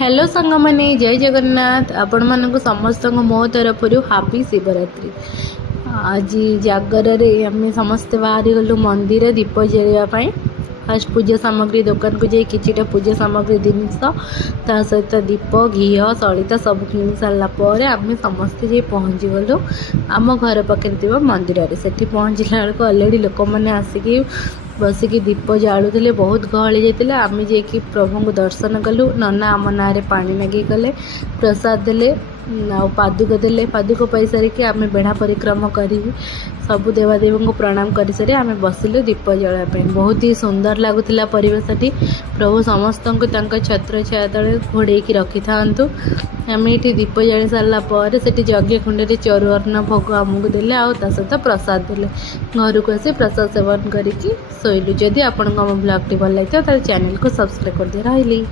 Hello सांग मैंने जय जगन्नाथ आपण मानक समस्त मो तरफ हापी शिवरात्रि। आज जागर आम समस्ते बाहरी गलु मंदिर दीप जलवाई। फास्ट पूजा सामग्री दुकान को जाई किछिटा पूजा सामग्री जिनिस ता सहित दीप घी सलिता सब किन सारा पर आम समस्ते जाई पहुँची गलु आम घर पाखे मंदिर से पहुँचला बेलू अलरेडी लोक मैंने आसिकी बसिकी दीप जालुले बहुत गहली जाता। आम जाकि प्रभु को दर्शन कलु। नना आम ना पानी नागी गले प्रसाद देले पादुक देले पादुक पाई सारिकी आम बेढ़ा परिक्रमा कर सबु देवादेवी को प्रणाम कर सारी आम बसिलु दीप जलापी। बहुत ही सुंदर लगुला परिवेश। प्रभु समस्त को छत्र छाया तले घोड़े रखी था। आम ये दीप जाली सारापर से यज्ञ कुंड में चरुअन्न भोग आमको देले सहित प्रसाद देले घर को आसी प्रसाद सेवन करी शोलु। जदि आपको आम ब्लॉग टी भल लगे तो चैनल को सब्सक्राइब कर दिए रही।